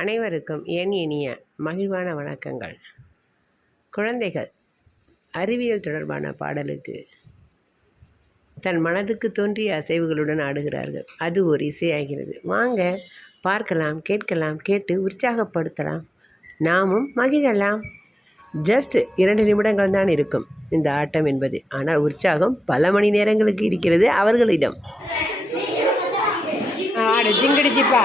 அனைவருக்கும் என் இனிய மகிழ்வான வணக்கங்கள். குழந்தைகள் அறிவியல் தொடர்பான பாடலுக்கு தன் மனதுக்கு தோன்றிய அசைவுகளுடன் ஆடுகிறார்கள். அது ஒரு இசையாகிறது. வாங்க பார்க்கலாம், கேட்கலாம், கேட்டு உற்சாகப்படுத்தலாம், நாமும் மகிழலாம். ஜஸ்ட் 2 நிமிடங்கள் தான் இருக்கும் இந்த ஆட்டம் என்பது. ஆனால் உற்சாகம் பல மணி நேரங்களுக்கு இருக்கிறது அவர்களிடம். ஆடு ஜிங்கடிச்சிப்பா.